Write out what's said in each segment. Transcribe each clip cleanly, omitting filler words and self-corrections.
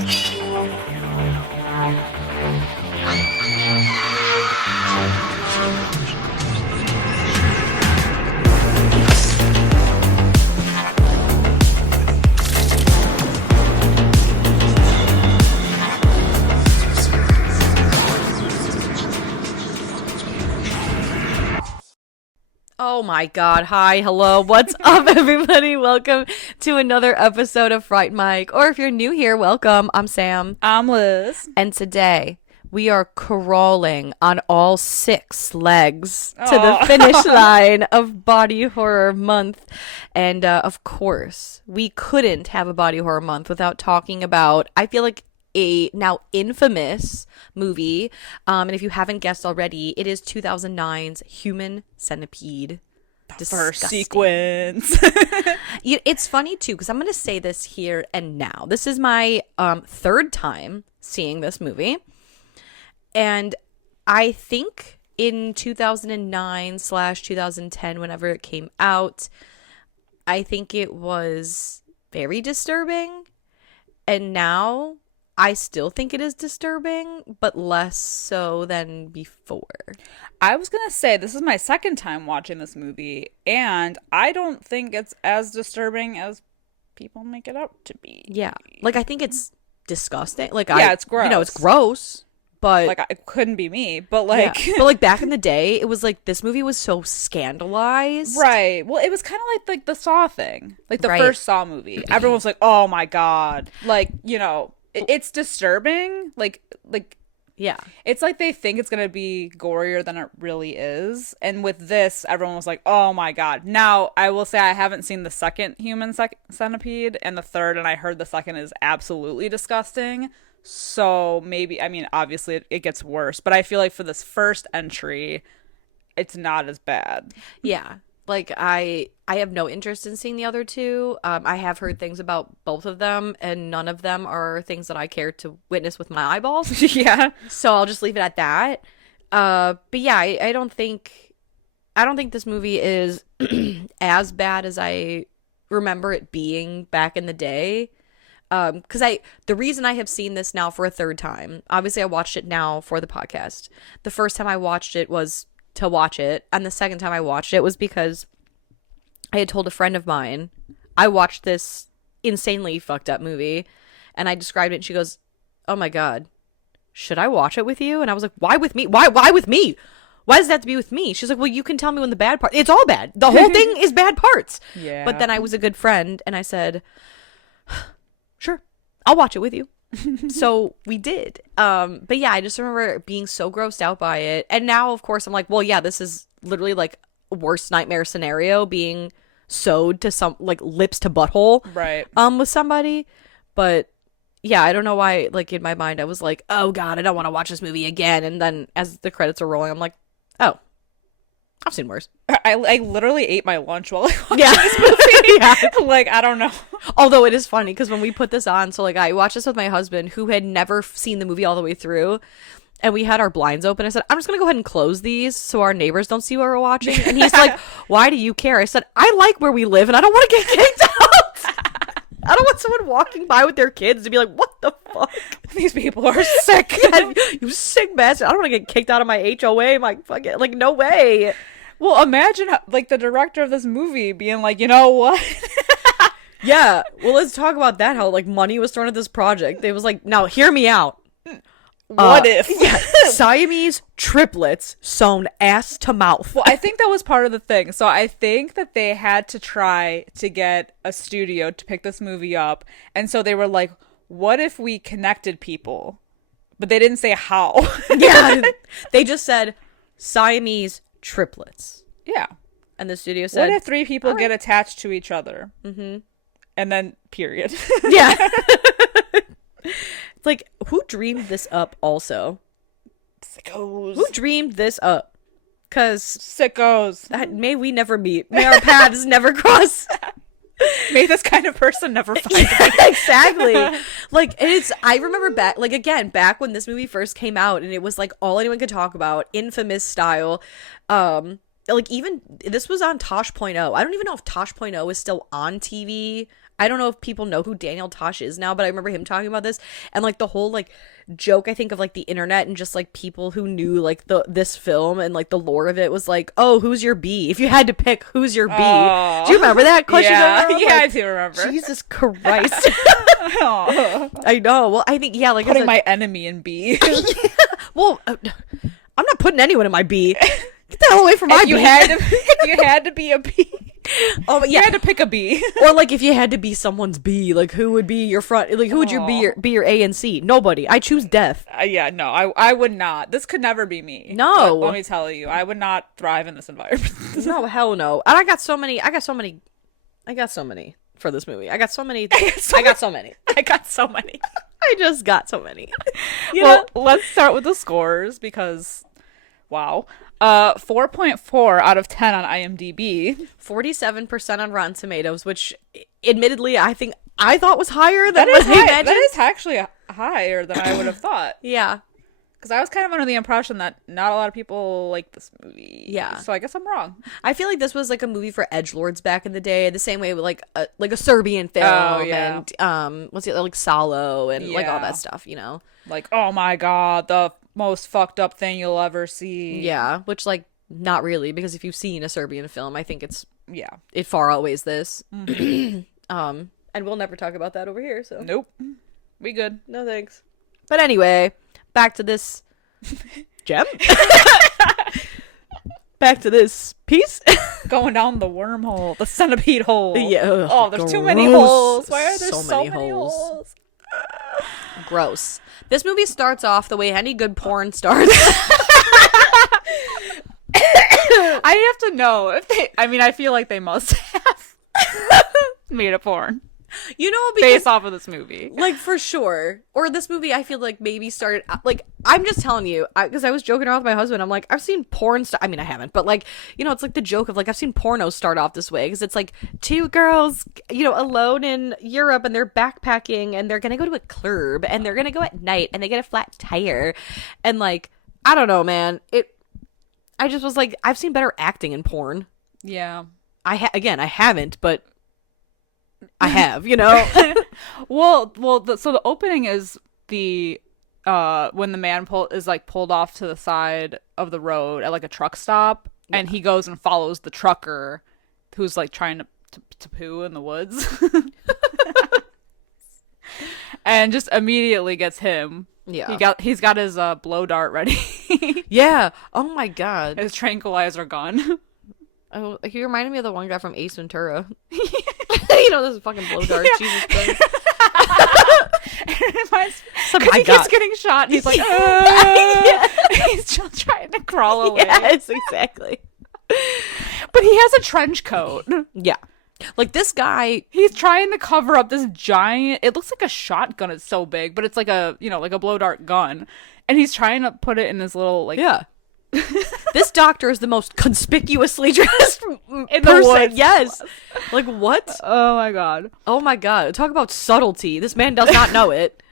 Oh my god, hi, hello, what's up everybody? Welcome to another episode of Fright Mic, or if you're new here, welcome. I'm Sam. I'm Liz. And today, we are crawling on all 6 legs to the finish line of Body Horror Month. And of course, we couldn't have a Body Horror Month without talking about, I feel like, a now infamous movie, and if you haven't guessed already, it is 2009's Human Centipede. First sequence. It's funny too, because I'm going to say this here and now. This is my 3rd time seeing this movie, and I think in 2009/2010, whenever it came out, I think it was very disturbing, and now I still think it is disturbing, but less so than before. I was going to say, this is my 2nd time watching this movie, and I don't think it's as disturbing as people make it out to be. Yeah. Like, I think it's disgusting. Like, yeah, it's gross. You know, it's gross, but... Like, it couldn't be me, but like... Yeah. But, like, back in the day, it was like, this movie was so scandalized. Right. Well, it was kind of like the Saw thing. Like, the first Saw movie. Everyone was like, oh my god. Like, you know... It's disturbing, like yeah, it's like they think it's gonna be gorier than it really is, and with this, everyone was like, "Oh my god!" Now, I will say I haven't seen the second Human Centipede and the third, and I heard the second is absolutely disgusting. So maybe, I mean, obviously it gets worse, but I feel like for this first entry, it's not as bad. Yeah. Like, I have no interest in seeing the other two. I have heard things about both of them, and none of them are things that I care to witness with my eyeballs. Yeah. So I'll just leave it at that. But yeah, I don't think this movie is as bad as I remember it being back in the day. Because the reason I have seen this now for a 3rd time, obviously I watched it now for the podcast. The first time I watched it was to watch it, and the second time I watched it was because I had told a friend of mine I watched this insanely fucked up movie, and I described it, and she goes, "Oh my god, should I watch it with you?" And I was like, "Why with me? Why with me? Why does that have to be with me?" She's like, "Well, you can tell me when the bad part. It's all bad. The whole thing is bad parts." Yeah. But then I was a good friend, and I said, "Sure, I'll watch it with you." So we did. But yeah, I just remember being so grossed out by it. And now, of course, I'm like, well, yeah, this is literally like a worst nightmare scenario, being sewed to some, like, lips to butthole. Right. With somebody. But yeah, I don't know why, like, in my mind, I was like, oh god, I don't want to watch this movie again. And then as the credits are rolling, I'm like, oh, I've seen worse. I literally ate my lunch while I watched Yeah. this movie. Yeah. Like, I don't know. Although it is funny, because when we put this on, so, like, I watched this with my husband, who had never seen the movie all the way through, and we had our blinds open. I said, I'm just gonna go ahead and close these so our neighbors don't see what we're watching. And he's like, why do you care? I said, I like where we live, and I don't want to get kicked out. I don't want someone walking by with their kids to be like, what the fuck? These people are sick. Yeah, you sick bastard. I don't want to get kicked out of my HOA. My fucking, like, no way. Well, imagine, like, the director of this movie being like, you know what? Yeah. Well, let's talk about that. How, like, money was thrown at this project. It was like, now, hear me out. What if? Yeah. Siamese triplets sewn ass to mouth. Well, I think that was part of the thing. So I think that they had to try to get a studio to pick this movie up. And so they were like, what if we connected people? But they didn't say how. Yeah. They just said Siamese triplets. Yeah. And the studio said, what if 3 people get attached to each other? Mm-hmm. And then, period. Yeah. It's like, who dreamed this up also? Sickos. Who dreamed this up? Because sickos. May we never meet. May our paths never cross. May this kind of person never find me. Exactly. Like, I remember back when this movie first came out, and it was like all anyone could talk about, infamous style. Like, even this was on Tosh.0. I don't even know if Tosh.0 is still on TV. I don't know if people know who Daniel Tosh is now, but I remember him talking about this, and like the whole like joke I think of like the internet and just like people who knew like this film and like the lore of it was like, oh, who's your B? If you had to pick, who's your B? Oh. Do you remember that question? Yeah, like, I do remember. Jesus Christ. I know. Well, I think like putting my enemy in B. Well, I'm not putting anyone in my B. Get the hell away from my B. If you had to be a B. Oh, yeah. You had to pick a B. Or like if you had to be someone's B, like who would be your front? Like who would be your A and C? Nobody. I choose death. Yeah, no, I would not. This could never be me. No. But let me tell you, I would not thrive in this environment. No, hell no. And I got so many for this movie. I got so many. I just got so many. Let's start with the scores because, wow. 4.4 out of 10 on IMDb. 47% on Rotten Tomatoes, which admittedly I thought was higher than what they mentioned. That is actually higher than I would have thought. Yeah. Because I was kind of under the impression that not a lot of people like this movie. Yeah. So I guess I'm wrong. I feel like this was like a movie for edgelords back in the day, the same way with like a Serbian film and what's the other, like Salo and like all that stuff, you know? Like, oh my god, the most fucked up thing you'll ever see. Yeah, which like not really, because if you've seen a Serbian film, I think it far outweighs this. Mm-hmm. And we'll never talk about that over here, so nope, we good. No thanks. But anyway, back to this gem. Back to this piece. Going down the wormhole, the centipede hole. Yeah. Oh, there's too many holes. Why are there so many holes? Gross. This movie starts off the way any good porn starts. I have to know if they. I mean, I feel like they must have made a porn. You know, based off of this movie. Like, for sure. Or this movie, I feel like maybe started, like, I'm just telling you, because I was joking around with my husband, I'm like, I've seen porn, I mean, I haven't, but, like, you know, it's like the joke of, like, I've seen pornos start off this way, because it's, like, two girls, you know, alone in Europe, and they're backpacking, and they're gonna go to a club, and they're gonna go at night, and they get a flat tire, and, like, I don't know, man, I just was like, I've seen better acting in porn. Yeah. Again, I haven't, but I have, you know. So the opening is the when the man is like pulled off to the side of the road at like a truck stop, and he goes and follows the trucker who's like trying to poo in the woods, and just immediately gets him. Yeah, he's got his blow dart ready. Yeah. Oh my god. His tranquilizer gun. Oh, he reminded me of the one guy from Ace Ventura. You know, this fucking blow dart. Yeah. Jesus Christ. Because he keeps getting shot, and he's like, yeah. He's just trying to crawl away. Yes, exactly. But he has a trench coat. Yeah. Like, this guy, he's trying to cover up this giant, it looks like a shotgun, it's so big, but it's like a, you know, like a blow dart gun. And he's trying to put it in this little, like... Yeah. This doctor is the most conspicuously dressed in the woods. Yes. Like, what? Oh my god. Oh my god. Talk about subtlety. This man does not know it.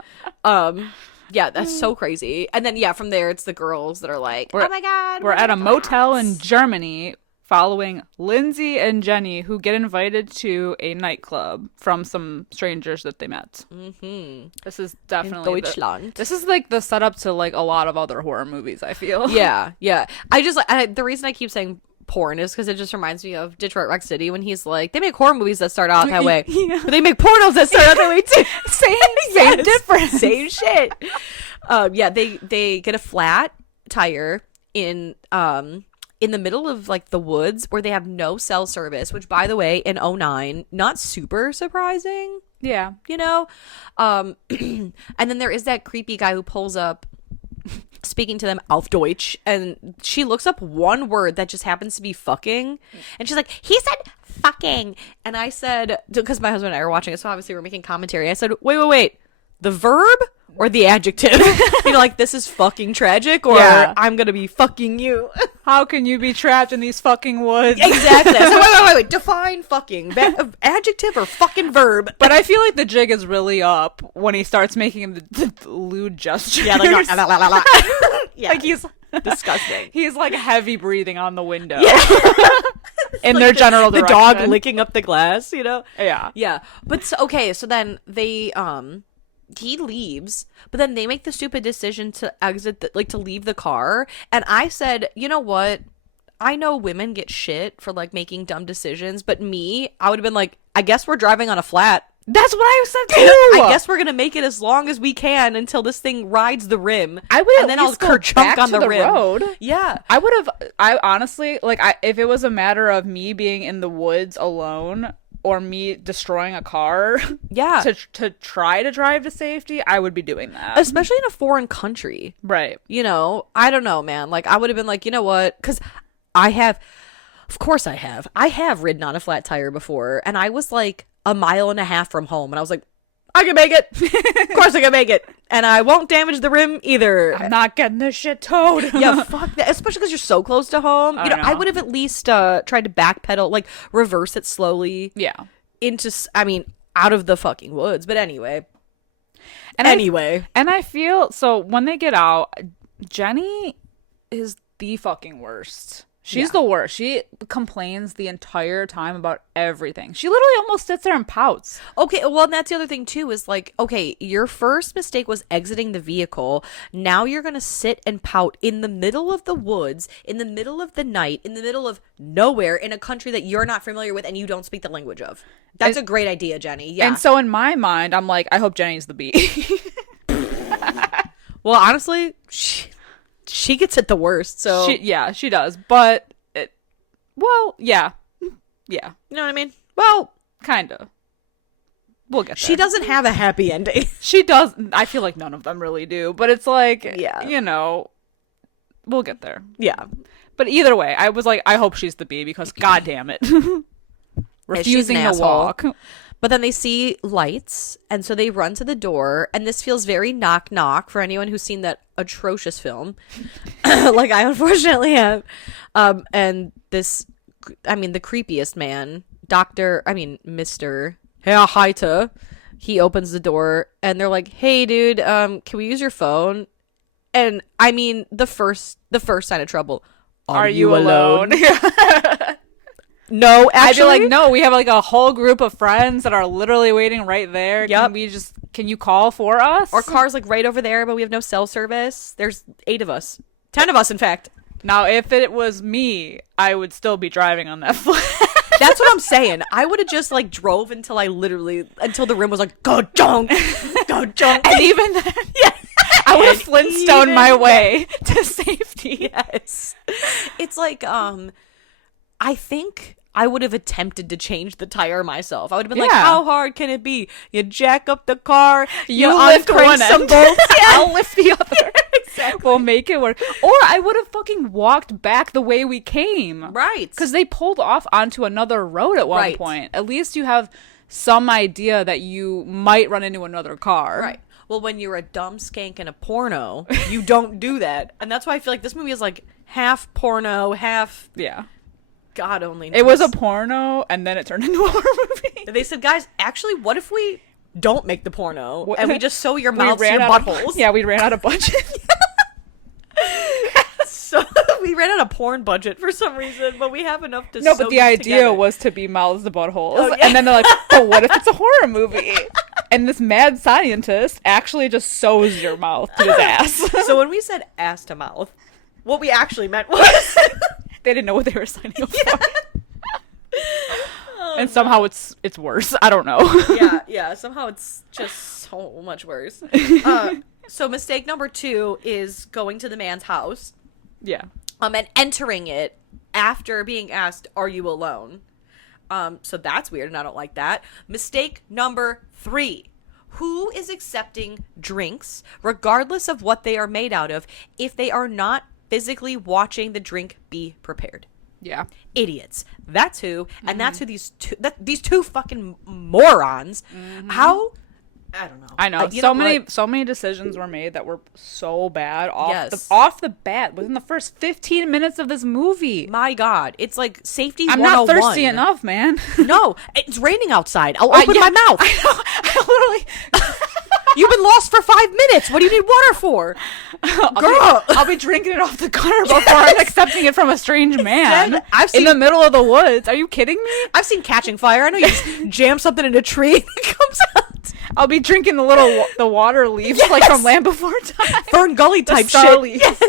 Yeah, that's so crazy. And then, yeah, from there, it's the girls that are like, oh my god. We're at a motel in Germany following Lindsay and Jenny, who get invited to a nightclub from some strangers that they met. Mm-hmm. This is definitely in Deutschland. This is like the setup to like a lot of other horror movies, I feel. Yeah, yeah. I just the reason I keep saying porn is because it just reminds me of Detroit Rock City when he's like, they make horror movies that start out that way, but they make pornos that start out that way too. Same difference, same shit. Yeah, they get a flat tire in the middle of like the woods where they have no cell service, which by the way, in 2009, not super surprising. Yeah. You know? And then there is that creepy guy who pulls up speaking to them auf Deutsch, and she looks up one word that just happens to be fucking, and she's like, he said fucking. And I said, because my husband and I are watching it, so obviously we're making commentary, I said, wait, the verb or the adjective? You know, like, this is fucking tragic, or I'm gonna be fucking you. How can you be trapped in these fucking woods? Exactly. So wait. Define fucking. Adjective or fucking verb? But I feel like the jig is really up when he starts making the lewd gestures. Yeah, like, yeah. Like he's disgusting. He's like heavy breathing on the window. Yeah. in their general the direction. dog licking up the glass, you know? Yeah. Yeah. But so then they he leaves, but then they make the stupid decision to exit to leave the car, and I said, "You know what? I know women get shit for like making dumb decisions, but I would have been like, I guess we're driving on a flat. That's what I said too. I guess we're gonna make it as long as we can until this thing rides the rim. I would and then I'll kerchunk on the rim. Road. Yeah, I honestly, like, if it was a matter of me being in the woods alone or me destroying a car, yeah, to try to drive to safety, I would be doing that. Especially in a foreign country, right? You know, I don't know, man. Like, I would have been like, you know what? Because of course I have ridden on a flat tire before, and I was like a mile and a half from home, and I was like, I can make it. Of course I can make it. And I won't damage the rim either. I'm not getting this shit towed. Yeah, fuck that. Especially because you're so close to home. You know, I would have at least tried to backpedal, like reverse it slowly. Yeah. Out of the fucking woods. But anyway. And I feel, so when they get out, Jenny is the fucking worst. She's the worst. She complains the entire time about everything. She literally almost sits there and pouts. Okay, well, and that's the other thing, too, is like, okay, your first mistake was exiting the vehicle. Now you're going to sit and pout in the middle of the woods, in the middle of the night, in the middle of nowhere, in a country that you're not familiar with and you don't speak the language of. That's a great idea, Jenny. Yeah. And so in my mind, I'm like, I hope Jenny's the bee. Well, honestly, she gets it the worst, so... She does, but... yeah. Yeah. You know what I mean? Well, kind of. We'll get there. She doesn't have a happy ending. She does. I feel like none of them really do, but it's like, yeah, you know, we'll get there. Yeah. But either way, I was like, I hope she's the bee because god damn it. Refusing to walk. But then they see lights, and so they run to the door, and this feels very knock knock for anyone who's seen that atrocious film, like I unfortunately have. And this, the creepiest man, Mr. Heiter, he opens the door, and they're like, "Hey, dude, can we use your phone?" And the first sign of trouble. Are you alone? No, actually, I'd be like, no, we have like a whole group of friends that are literally waiting right there. Yep. Can you call for us? Our car's like right over there, but we have no cell service. There's 8 of us. 10 of us, in fact. Now, if it was me, I would still be driving on that flat. That's what I'm saying. I would have just like drove until the rim was like, go junk. And even then, yeah, I would have Flintstone my way to safety. Yes. It's like, I think I would have attempted to change the tire myself. I would have been like, how hard can it be? You jack up the car, you lift one some bolts, I'll lift the other. Exactly. We'll make it work. Or I would have fucking walked back the way we came. Right. Because they pulled off onto another road at one point. At least you have some idea that you might run into another car. Right. Well, when you're a dumb skank in a porno, you don't do that. And that's why I feel like this movie is like half porno, half... Yeah. God only knows. It was a porno, and then it turned into a horror movie. They said, guys, actually, what if we don't make the porno, and we just sew your mouths to your buttholes? Yeah, we ran out of budget. So we ran out of porn budget for some reason, but we have enough to No, but the idea was to be mouths to buttholes. Oh, yeah. And then they're like, but what if it's a horror movie? And this mad scientist actually just sews your mouth to his ass. So when we said ass to mouth, what we actually meant was... They didn't know what they were signing up for. And somehow it's worse. I don't know. Yeah. Somehow it's just so much worse. So mistake number 2 is going to the man's house. Yeah. And entering it after being asked, "Are you alone?" So that's weird, and I don't like that. Mistake number 3. Who is accepting drinks, regardless of what they are made out of, if they are not physically watching the drink be prepared? Yeah. Idiots. That's who. And that's who these two fucking morons. How? I don't know. I know. So many decisions were made that were so bad off the bat within the first 15 minutes of this movie. My God. It's like safety I'm 101. not thirsty enough, man. No. It's raining outside. I'll open my mouth. I know. I literally... You've been lost for 5 minutes. What do you need water for? Girl. I'll be drinking it off the gutter before I'm accepting it from a strange man. I've seen, in the middle of the woods. Are you kidding me? I've seen Catching Fire. I know you just jam something in a tree and it comes out. I'll be drinking the water leaves like from Land Before Time. Fern Gully type star shit. leaves. Yes,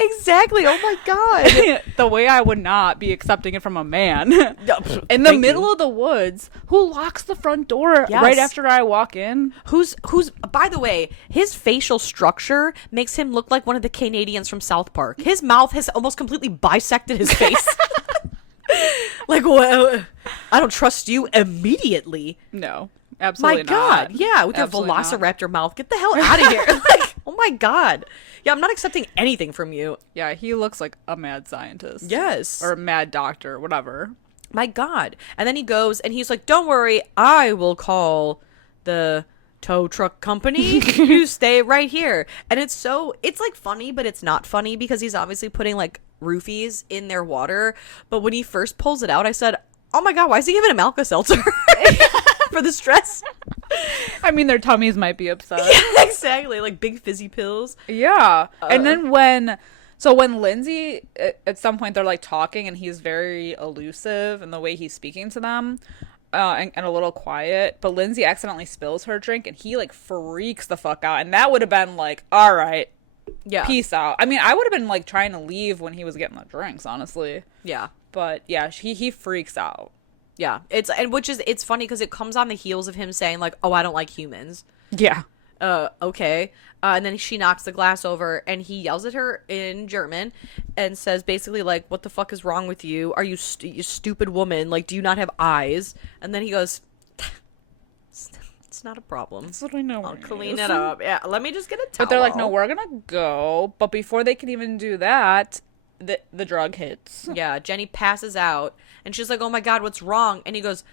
exactly. Oh my god. The way I would not be accepting it from a man in the middle of the woods who locks the front door right after I walk in. Who's by the way, his facial structure makes him look like one of the Canadians from South Park. His mouth has almost completely bisected his face. Like, well, I don't trust you immediately. No, absolutely not. My god, yeah, with your velociraptor mouth. Get the hell out of here. Like, oh my god. Yeah, I'm not accepting anything from you. Yeah, he looks like a mad scientist. Yes. Or a mad doctor, whatever. My god. And then he goes and he's like, don't worry, I will call the tow truck company. You stay right here. And it's like funny, but it's not funny because he's obviously putting like roofies in their water. But when he first pulls it out, I said, oh my god, why is he giving him Alka-Seltzer? For the stress. I mean, their tummies might be upset. Yeah, exactly. Like big fizzy pills. Yeah. And then when Lindsay, at some point they're like talking and he's very elusive in the way he's speaking to them. And a little quiet, but Lindsay accidentally spills her drink and he like freaks the fuck out. And that would have been like, all right, yeah, peace out. I mean, I would have been like trying to leave when he was getting the drinks, honestly. Yeah. But yeah, he freaks out. Yeah. It's funny because it comes on the heels of him saying like, oh, I don't like humans. Yeah. Okay. And then she knocks the glass over and he yells at her in German and says basically like, what the fuck is wrong with you? Are you you stupid woman? Like, do you not have eyes? And then he goes, it's not a problem. That's what I know. I'll clean it up. Yeah. Let me just get a towel. But they're like, no, we're going to go. But before they can even do that, the drug hits. Yeah. Jenny passes out and she's like, oh my God, what's wrong? And he goes,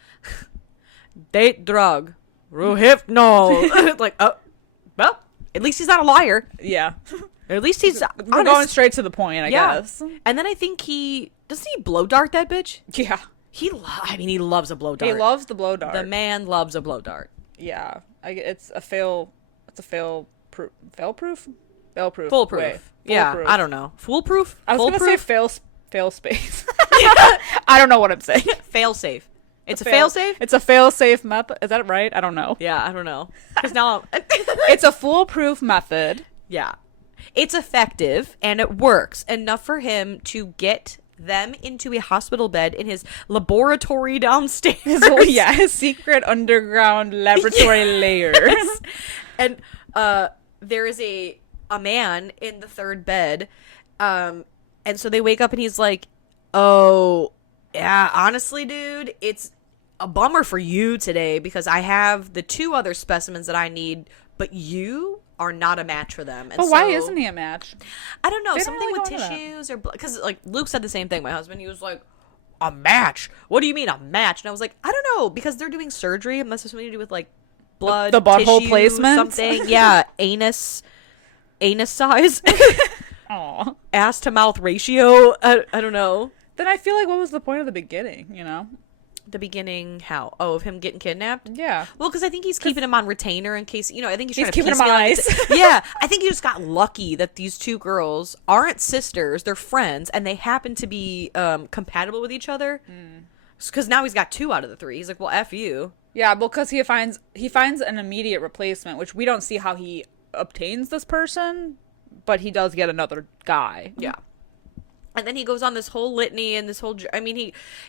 date drug. Rohypnol. Like, oh, well, at least he's not a liar. Yeah. At least he's We're going straight to the point, I guess. And then I think doesn't he blow dart that bitch? Yeah. He loves a blow dart. He loves the blow dart. The man loves a blow dart. Yeah. It's a fail proof. Foolproof. Yeah, I don't know. Foolproof? I was going to say fail space. I don't know what I'm saying. Fail safe. It's a fail safe? It's a fail safe method. Is that right? I don't know. Yeah, I don't know. Because now it's a foolproof method. Yeah. It's effective and it works enough for him to get them into a hospital bed in his laboratory downstairs. His secret underground laboratory layers. And there is a man in the third bed. And so they wake up and he's like, oh, yeah, honestly, dude, it's a bummer for you today because I have the 2 other specimens that I need, but you are not a match for them. And but why isn't he a match? I don't know. Something really with tissues or because like Luke said the same thing. My husband, he was like, a match? What do you mean a match? And I was like, I don't know, because they're doing surgery. It must have something to do with like blood, the butthole tissue, placement, something. Yeah, anus size, ass to mouth ratio. I don't know. Then I feel like what was the point of the beginning, you know? The beginning, how? Oh, of him getting kidnapped? Yeah. Well, because I think he's keeping him on retainer in case, I think he's trying to keeping him on ice. Yeah, I think he just got lucky that these 2 girls aren't sisters, they're friends, and they happen to be compatible with each other. Because now he's got 2 out of the 3. He's like, well, F you. Yeah, well, because he finds an immediate replacement, which we don't see how he obtains this person, but he does get another guy. Yeah. And then he goes on this whole litany and this whole,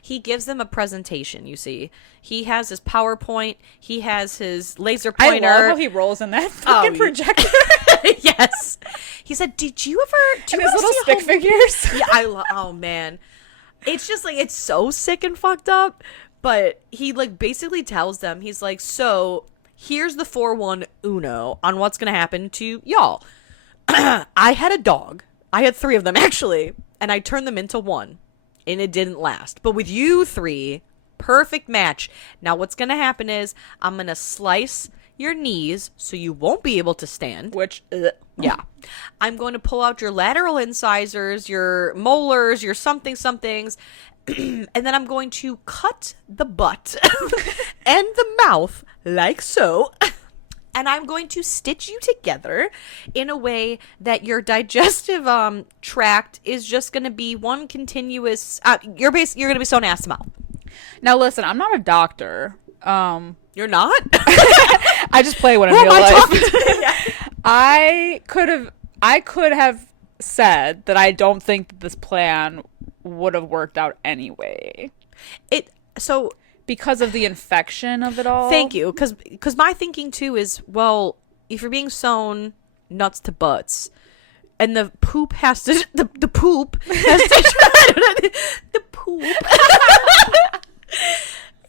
he gives them a presentation, you see. He has his PowerPoint. He has his laser pointer. I love how he rolls in that fucking projector. Yes. He said, did you ever his little stick figures? Yeah, oh man. It's just like, it's so sick and fucked up. But he like basically tells them, he's like, so here's the 4-1 Uno on what's going to happen to y'all. I had a dog. I had 3 of them actually. And I turned them into 1. And it didn't last. But with you 3, perfect match. Now what's going to happen is I'm going to slice your knees so you won't be able to stand. Which, yeah. I'm going to pull out your lateral incisors, your molars, your somethings. And then I'm going to cut the butt and the mouth like so. and I'm going to stitch you together in a way that your digestive tract is just going to be one continuous. You're going to be sewn ass to mouth. Now listen, I'm not a doctor. You're not? I just play one in real life. I could have said that I don't think that this plan would have worked out anyway. Because of the infection of it all. Thank you, because my thinking too is, well, if you're being sewn nuts to butts, and the poop has to the poop has to the poop.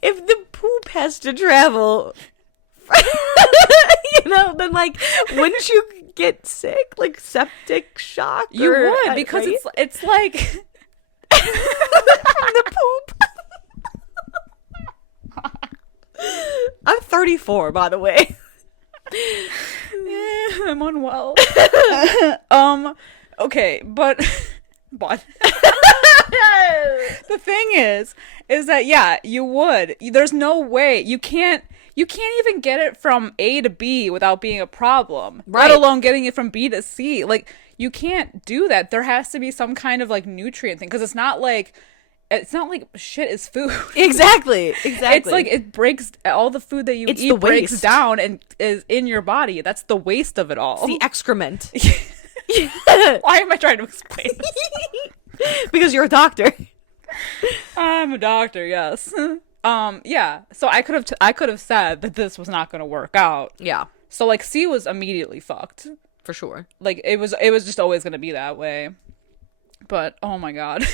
If the poop has to travel, then like, wouldn't you get sick, like septic shock? You would, because right? it's like the poop. I'm 34, by the way. I'm unwell. Okay, but the thing is that yeah, you would. There's no way you can't even get it from A to B without being a problem. Right. Let alone getting it from B to C. Like, you can't do that. There has to be some kind of like nutrient thing, because it's not like shit is food. Exactly. It's like it breaks, all the food that you eat breaks down and is in your body. That's the waste of it all. It's the excrement. Why am I trying to explain this? Because you're a doctor. I'm a doctor, yes. Yeah. So I could have said that this was not going to work out. Yeah. So like C was immediately fucked. For sure. Like it was just always going to be that way. But oh my god.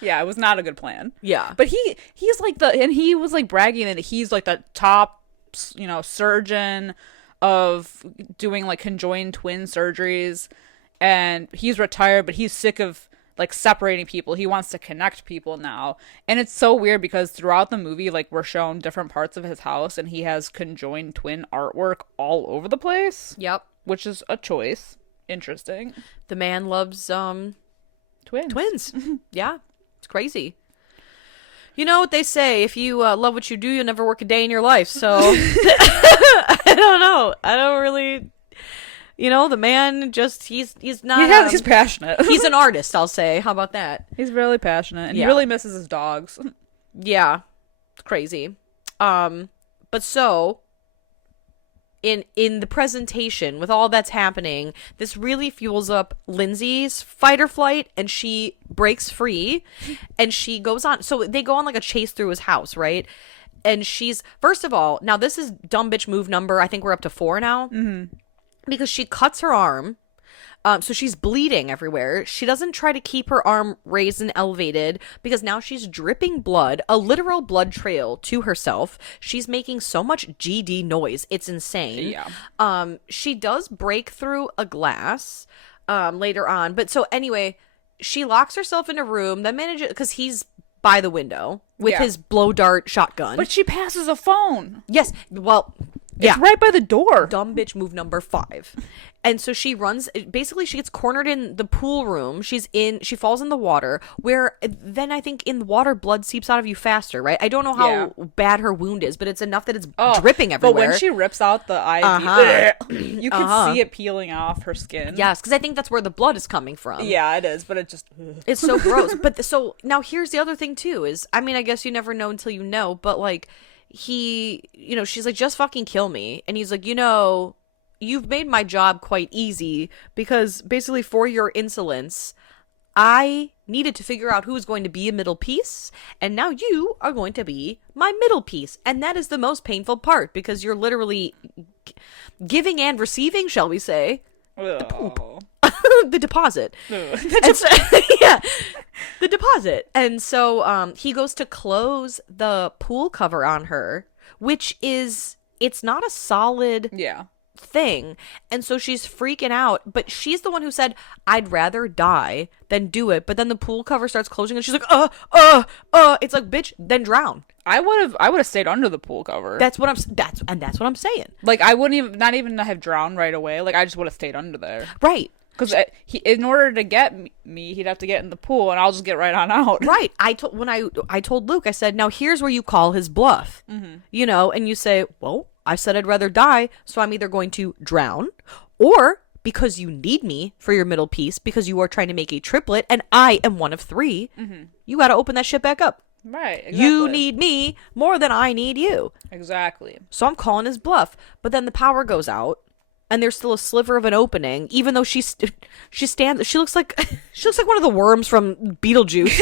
Yeah, it was not a good plan. Yeah. But he's like he was like bragging that he's like the top, surgeon of doing like conjoined twin surgeries, and he's retired, but he's sick of like separating people. He wants to connect people now. And it's so weird because throughout the movie, like, we're shown different parts of his house and he has conjoined twin artwork all over the place. Yep. Which is a choice. Interesting. The man loves twins. Yeah. It's crazy. You know what they say, if you love what you do, you'll never work a day in your life. So I don't know. I don't really, the man just, he's not. He's passionate. He's an artist, I'll say. How about that? He's really passionate, and he really misses his dogs. Yeah. It's crazy. But so in the presentation, with all that's happening, this really fuels up Lindsay's fight or flight, and she breaks free, and she goes on. So they go on like a chase through his house, right? And she's, first of all, now this is dumb bitch move number, I think we're up to 4 now. Mm-hmm. Because she cuts her arm. So she's bleeding everywhere. She doesn't try to keep her arm raised and elevated because now she's dripping blood, a literal blood trail to herself. She's making so much GD noise. It's insane. Yeah. She does break through a glass later on. But so anyway, she locks herself in a room, then manages, because he's by the window with his blow dart shotgun. But she passes a phone. Yes. Well, it's right by the door. Dumb bitch move number 5. And so she runs, basically she gets cornered in the pool room. She falls in the water, where then I think in the water blood seeps out of you faster, right? I don't know how bad her wound is, but it's enough that it's dripping everywhere. But when she rips out the IV, you can see it peeling off her skin. Yes, because I think that's where the blood is coming from. Yeah, it is, but it just... It's so gross. But so now here's the other thing too is, I mean, I guess you never know until you know, but like, she's like, just fucking kill me. And he's like, you've made my job quite easy because basically for your insolence, I needed to figure out who was going to be a middle piece, and now you are going to be my middle piece. And that is the most painful part because you're literally giving and receiving, shall we say, the poop. The deposit. Yeah, the deposit. And so he goes to close the pool cover on her, which is, it's not a solid thing. And so she's freaking out, but she's the one who said, I'd rather die than do it. But then the pool cover starts closing and she's like, it's like, bitch, then drown. I would have stayed under the pool cover. That's what I'm saying. Like, I wouldn't not even have drowned right away. Like, I just would have stayed under there. Right. Because in order to get me, he'd have to get in the pool, and I'll just get right on out. Right. I told Luke, I said, now here's where you call his bluff, and you say, well, I said I'd rather die, so I'm either going to drown, or because you need me for your middle piece, because you are trying to make a triplet, and I am one of 3, you got to open that shit back up. Right, exactly. You need me more than I need you. Exactly. So I'm calling his bluff. But then the power goes out, and there's still a sliver of an opening, even though she stands. She looks like one of the worms from Beetlejuice.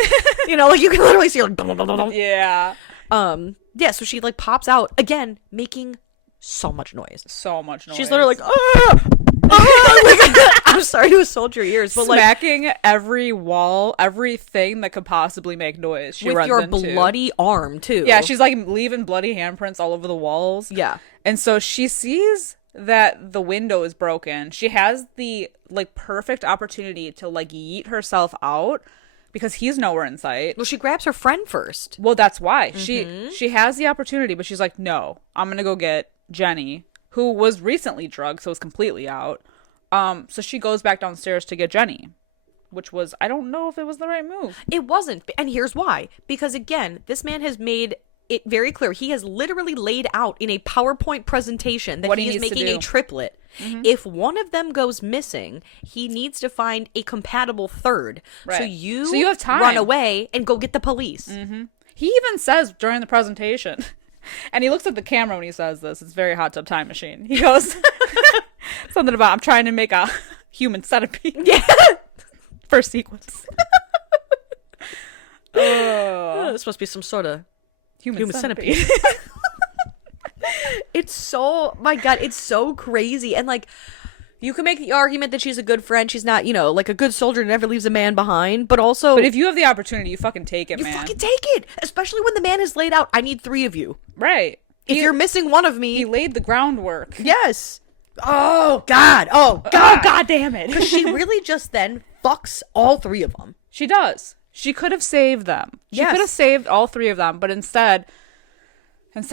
Like you can literally see her. Like, yeah. Yeah. So she like pops out again, making so much noise. So much noise. She's literally like, ah! Ah! I'm sorry to assault your ears, but smacking every wall, everything that could possibly make noise. She with runs your into. bloody arm too. Yeah, she's like leaving bloody handprints all over the walls. Yeah, and so she sees that the window is broken. She has the like perfect opportunity to like yeet herself out because he's nowhere in sight. Well, she grabs her friend first. Well, that's why she has the opportunity, but she's like, no, I'm gonna go get Jenny, who was recently drugged, so is completely out. So she goes back downstairs to get Jenny, which was, I don't know if it was the right move. It wasn't. And here's why. Because again, this man has made it very clear. He has literally laid out in a PowerPoint presentation that he is making a triplet. If one of them goes missing, he needs to find a compatible third. Right. So you have time. Run away and go get the police. He even says during the presentation, and he looks at the camera when he says this, it's very Hot Tub Time Machine. He goes, something about, I'm trying to make a human centipede. Yeah. First sequence. This must be some sort of human centipede. It's so, my God, it's so crazy. And like, you can make the argument that she's a good friend. She's not, like a good soldier, never leaves a man behind. But also, but if you have the opportunity, you fucking take it, man. You fucking take it. Especially when the man has laid out, I need 3 of you. Right. If you're missing one of me. He laid the groundwork. Yes. Oh, God. Oh, God. Oh, God damn it. Because she really just then fucks all 3 of them. She does. She could have saved them. She could have saved all 3 of them, but instead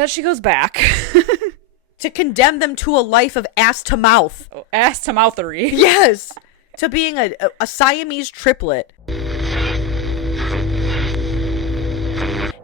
she goes back. To condemn them to a life of ass to mouth. Oh, ass to mouthery. Yes. To being a Siamese triplet.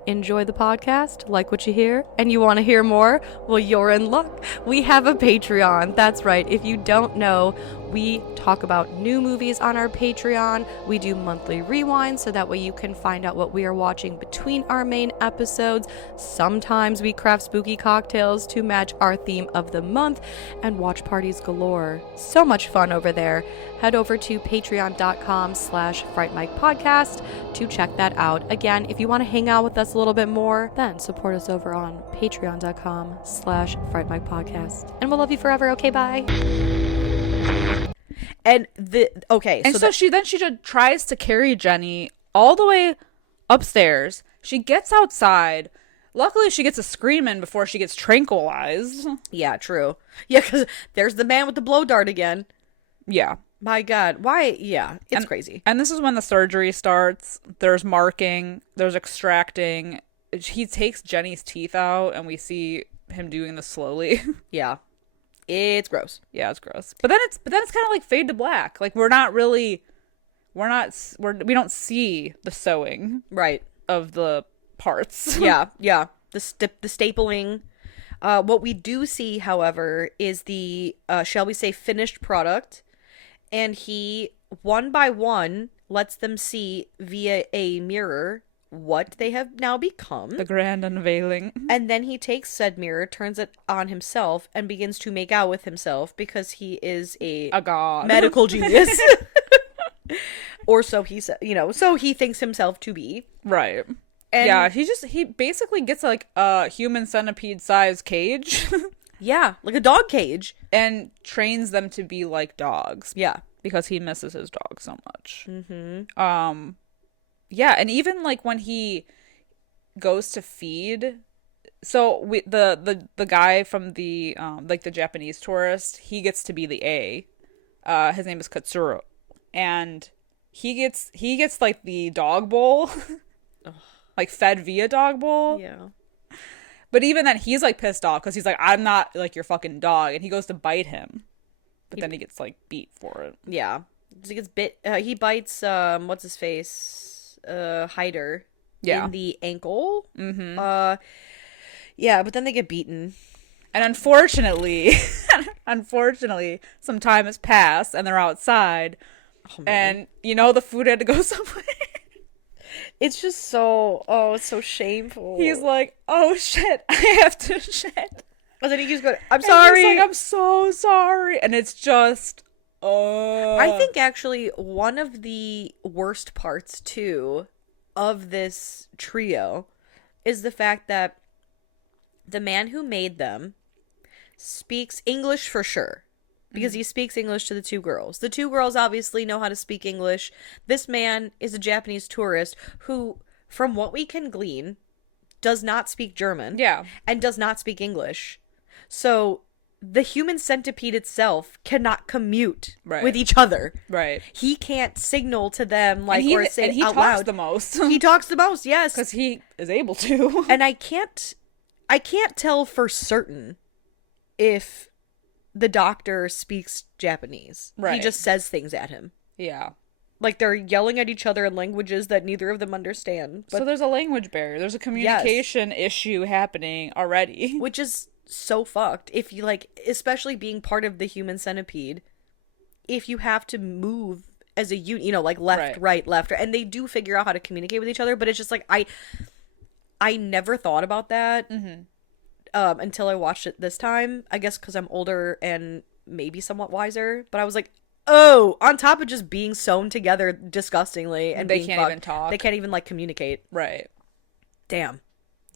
Enjoy the podcast, like what you hear, and you want to hear more? Well, you're in luck. We have a Patreon. That's right. If you don't know, we talk about new movies on our Patreon. We do monthly rewinds, so that way you can find out what we are watching between our main episodes. Sometimes we craft spooky cocktails to match our theme of the month, and watch parties galore. So much fun over there. Head over to patreon.com/Fright Mic podcast to check that out. Again, if you want to hang out with us a little bit more, then support us over on patreon.com/Fright Mic podcast. And we'll love you forever. Okay, bye. And so she just tries to carry Jenny all the way upstairs. She gets outside. Luckily, she gets a scream in before she gets tranquilized. Yeah, true. Yeah, because there's the man with the blow dart again. Yeah. My God. Why? Yeah, it's crazy. And this is when the surgery starts. There's marking. There's extracting. He takes Jenny's teeth out, and we see him doing this slowly. Yeah. It's gross. Yeah, it's gross. But then it's kind of like fade to black. Like we don't see the sewing of the parts. Yeah. The stapling. What we do see, however, is the shall we say finished product, and he one by one lets them see via a mirror what they have now become. The grand unveiling. And then he takes said mirror, turns it on himself, and begins to make out with himself because he is a god. Medical genius. Or so he said, so he thinks himself to be. Right. And yeah, he basically gets like a human centipede size cage. Yeah, like a dog cage. And trains them to be like dogs. Yeah. Because he misses his dog so much. Mm-hmm. Yeah, and even like when he goes to feed, so the guy from the like the Japanese tourist, he gets to be the A. His name is Katsuro, and he gets like the dog bowl, like fed via dog bowl. Yeah. But even then, he's like pissed off because he's like, I'm not like your fucking dog, and he goes to bite him, but then he gets like beat for it. Yeah, he gets bit. He bites what's his face. Hider in the ankle. Mm-hmm. Yeah, but then they get beaten, And unfortunately, some time has passed and they're outside. Oh, and the food had to go somewhere. It's just it's so shameful. He's like, oh shit, I have to shit. And then he keeps going, I'm sorry. He's like, I'm so sorry. And it's just, I think actually one of the worst parts too of this trio is the fact that the man who made them speaks English for sure. Because he speaks English to the two girls. The two girls obviously know how to speak English. This man is a Japanese tourist who, from what we can glean, does not speak German. Yeah. And does not speak English. So the Human Centipede itself cannot commute with each other. Right. He can't signal to them or say he out talks loud. the most. He talks the most, yes. Because he is able to. And I can't tell for certain if the doctor speaks Japanese. Right. He just says things at him. Yeah. Like they're yelling at each other in languages that neither of them understand. So there's a language barrier. There's a communication issue happening already. Which is so fucked. If you especially being part of the Human Centipede, if you have to move as a unit, left, right, left, and they do figure out how to communicate with each other, but it's just I never thought about that. Mm-hmm. Until I watched it this time. I guess because I'm older and maybe somewhat wiser. But I was like, oh, on top of just being sewn together disgustingly and they can't even talk. They can't even communicate. Right. Damn.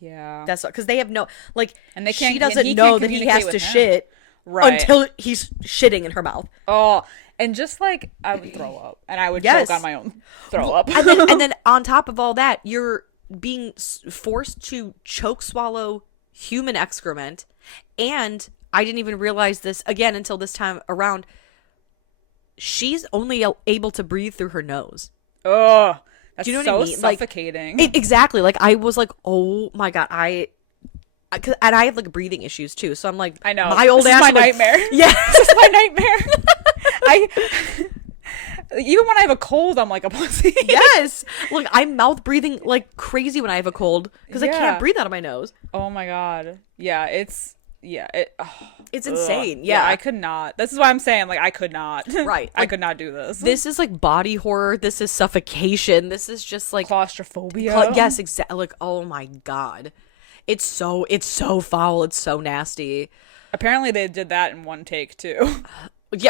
Yeah. That's because they have no and they can't. She doesn't know that he has to shit until he's shitting in her mouth. Oh, and just I would throw up and I would choke on my own throw up. and then on top of all that, you're being forced to choke swallow human excrement, and I didn't even realize this again until this time around. She's only able to breathe through her nose. Oh, that's do you know so what I mean? Suffocating. Exactly. I was like, oh my god, and I have breathing issues too. So I'm like, I know my old this ass. Is my nightmare. Yeah, this is my nightmare. Even when I have a cold, I'm like a pussy. Yes. Look, I'm mouth breathing like crazy when I have a cold because I can't breathe out of my nose. Oh my god. Yeah, it's insane. Yeah, I could not. This is why I'm saying I could not. Right. I could not do this. This is body horror. This is suffocation. This is just claustrophobia. Yes, exactly. Oh my god. It's so foul. It's so nasty. Apparently they did that in one take too. Yeah,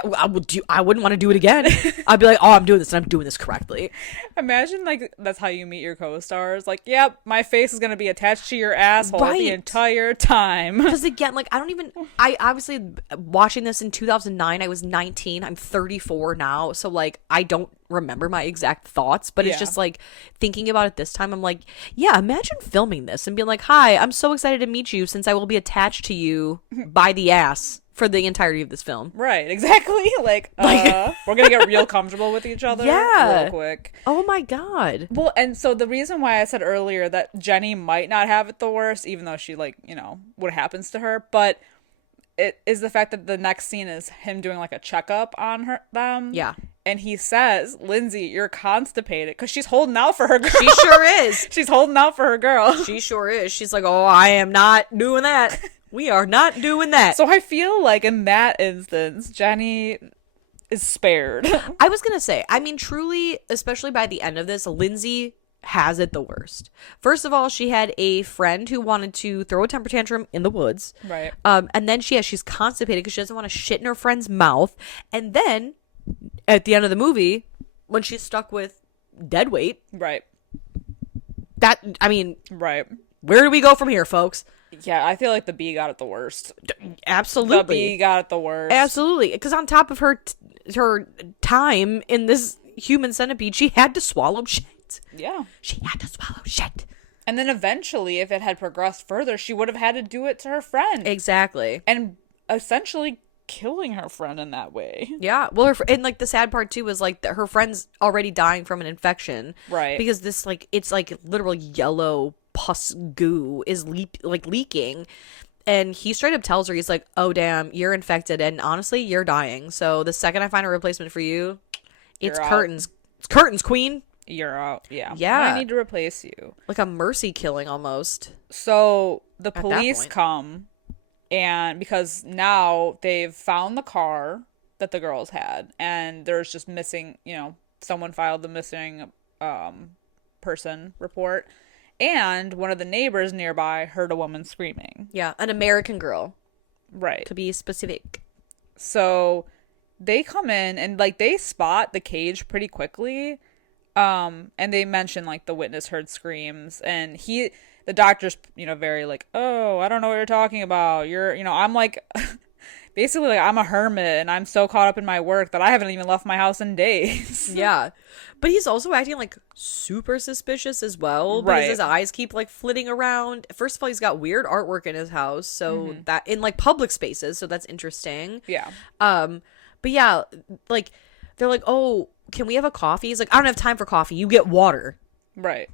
I wouldn't want to do it again. I'd be like, oh, I'm doing this, and I'm doing this correctly. Imagine that's how you meet your co-stars. Yep, my face is gonna be attached to your asshole the entire time. Because again, I obviously watching this in 2009. I was 19. I'm 34 now, so I don't remember my exact thoughts, but it's just thinking about it this time. I'm like, yeah, imagine filming this and being like, hi, I'm so excited to meet you since I will be attached to you by the ass for the entirety of this film. Right, exactly. We're gonna get real comfortable with each other real quick. Oh my god. Well, and so the reason why I said earlier that Jenny might not have it the worst, even though she what happens to her, but it is the fact that the next scene is him doing a checkup on them. Yeah. And he says, Lindsay, you're constipated, because she's holding out for her girl. She sure is. She's holding out for her girl. She sure is. She's like, oh, I am not doing that. We are not doing that. So I feel in that instance, Jenny is spared. I was going to say, truly, especially by the end of this, Lindsay has it the worst. First of all, she had a friend who wanted to throw a temper tantrum in the woods. Right. And then she's constipated because she doesn't want to shit in her friend's mouth. And then at the end of the movie, when she's stuck with dead weight. Right. Right. Where do we go from here, folks? Yeah, I feel the bee got it the worst. Absolutely. The bee got it the worst. Absolutely. Because on top of her time in this Human Centipede, she had to swallow shit. Yeah. She had to swallow shit. And then eventually, if it had progressed further, she would have had to do it to her friend. Exactly. And essentially killing her friend in that way. Yeah. Well, and the sad part too is her friend's already dying from an infection. Right. Because this it's literal yellow pus goo is leaking, and he straight up tells her, he's like, oh damn, you're infected, and honestly you're dying, so the second I find a replacement for you, it's curtains. It's curtains, queen. You're out. Yeah. Yeah. I need to replace you. Like a mercy killing almost. So the police come And because now they've found the car that the girls had, and there's just missing, someone filed the missing person report. And one of the neighbors nearby heard a woman screaming. Yeah, an American girl. Right. To be specific. So they come in and like they spot the cage pretty quickly. And they mention like the witness heard screams, and the doctor's, very like, oh, I don't know what you're talking about. I'm like, basically like I'm a hermit and I'm so caught up in my work that I haven't even left my house in days. Yeah. But he's also acting like super suspicious as well, because his eyes keep like flitting around. First of all, he's got weird artwork in his house, so that in like public spaces, so that's interesting. Yeah. But yeah, like they're like, "Oh, can we have a coffee?" He's like, "I don't have time for coffee. You get water." Right.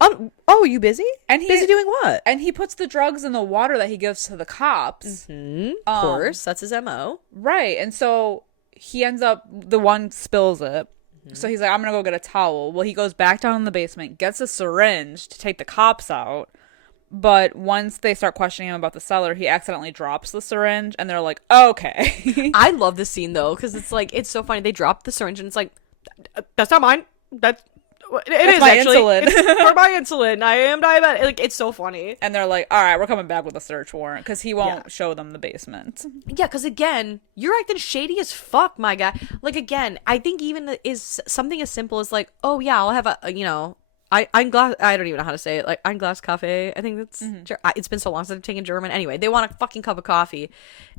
Oh, you busy? And busy doing what? And he puts the drugs in the water that he gives to the cops. Mm-hmm. Of course, that's his MO. Right. And so he ends up, the one spills it. So he's like, I'm going to go get a towel. Well, he goes back down in the basement, gets a syringe to take the cops out. But once they start questioning him about the cellar, he accidentally drops the syringe, and they're like, okay. I love this scene, though, because it's like, it's so funny. They drop the syringe, and it's like, that's not mine. That's my actually insulin. It's for my insulin. I am diabetic. Like, it's so funny. And they're like, all right, we're coming back with a search warrant, because he won't show them the basement. Yeah, because again, you're acting shady as fuck, my guy. Like, again, I think even is something as simple as like, oh yeah, I'll have ein Glas. I don't even know how to say it. Like ein Glas Kaffee. I think that's. It's been so long since I've taken German. Anyway, they want a fucking cup of coffee,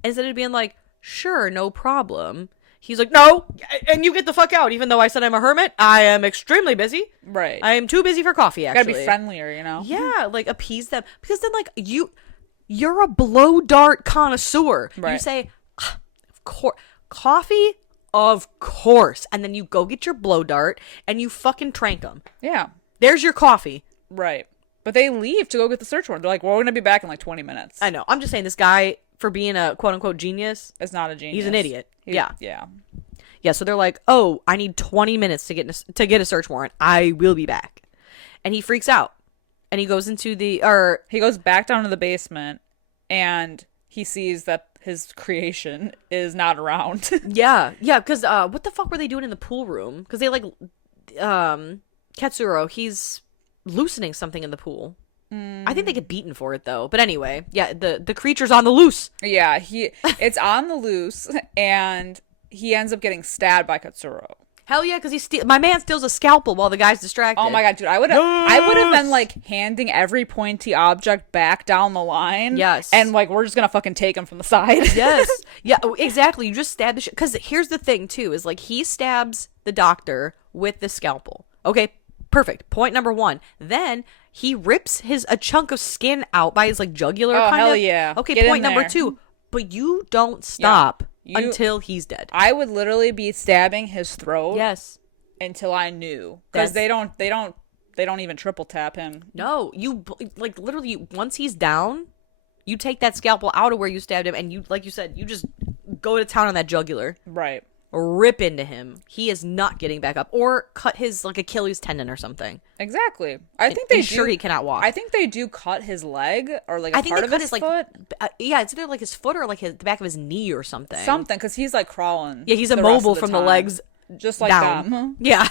instead of being like, sure, no problem. He's like, no, and you get the fuck out. Even though I said I'm a hermit, I am extremely busy. Right. I am too busy for coffee. Actually, gotta be friendlier, Yeah, like appease them, because then like you're a blow dart connoisseur. Right. You say, of course, coffee. Of course. And then you go get your blow dart and you fucking trank them. Yeah. There's your coffee. Right. But they leave to go get the search warrant. They're like, well, we're going to be back in like 20 minutes. I know. I'm just saying, this guy, for being a quote-unquote genius, is not a genius. He's an idiot. Yeah. Yeah. So they're like, oh, I need 20 minutes to get a search warrant. I will be back. And he freaks out. And he goes into he goes back down to the basement, and he sees that his creation is not around. Yeah, because what the fuck were they doing in the pool room? Because they like, Katsuro, he's loosening something in the pool. I think they get beaten for it though. But anyway, yeah, the creature's on the loose. Yeah, it's on the loose, and he ends up getting stabbed by Katsuro. Hell yeah, because my man steals a scalpel while the guy's distracted. Oh my god, dude, I would have been like handing every pointy object back down the line. Yes. And like, we're just gonna fucking take him from the side. Yes. Yeah, exactly. You just stab the shit. Because here's the thing too, is like he stabs the doctor with the scalpel. Okay, perfect. Point number one. Then he rips a chunk of skin out by his like jugular. Oh, kind hell of. yeah. Okay, Get point in number there. two. But you don't stop Yeah. until he's dead. I would literally be stabbing his throat. Yes. Until I knew, because they don't even triple tap him. No, you like literally once he's down, you take that scalpel out of where you stabbed him, and you, like you said, you just go to town on that jugular. Right. Rip into him. He is not getting back up, or cut his like Achilles tendon or something. Exactly. I think they sure he cannot walk. I think they do cut his leg or like I think part they of cut his his foot. like yeah, it's either like his foot or like the back of his knee or something. Something, because he's like crawling. Yeah, he's the rest immobile of from time. the legs just like down. them. Yeah.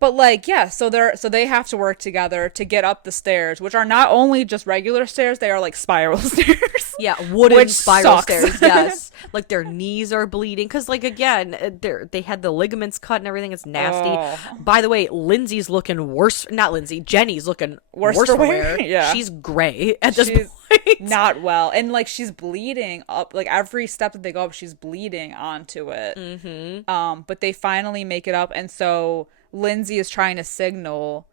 But like, yeah, so they have to work together to get up the stairs, which are not only just regular stairs, they are like spiral stairs. Yeah, wooden Which spiral sucks. stairs. Yes, like their knees are bleeding because, like, again, they had the ligaments cut and everything. It's nasty. Oh. By the way, Lindsay's looking worse. Not Lindsay. Jenny's looking Worse worse for for wear. wear. Yeah. She's gray at this She's point. not well, and like she's bleeding up. Like every step that they go up, she's bleeding onto it. Mm-hmm. But they finally make it up, and so Lindsay is trying to signal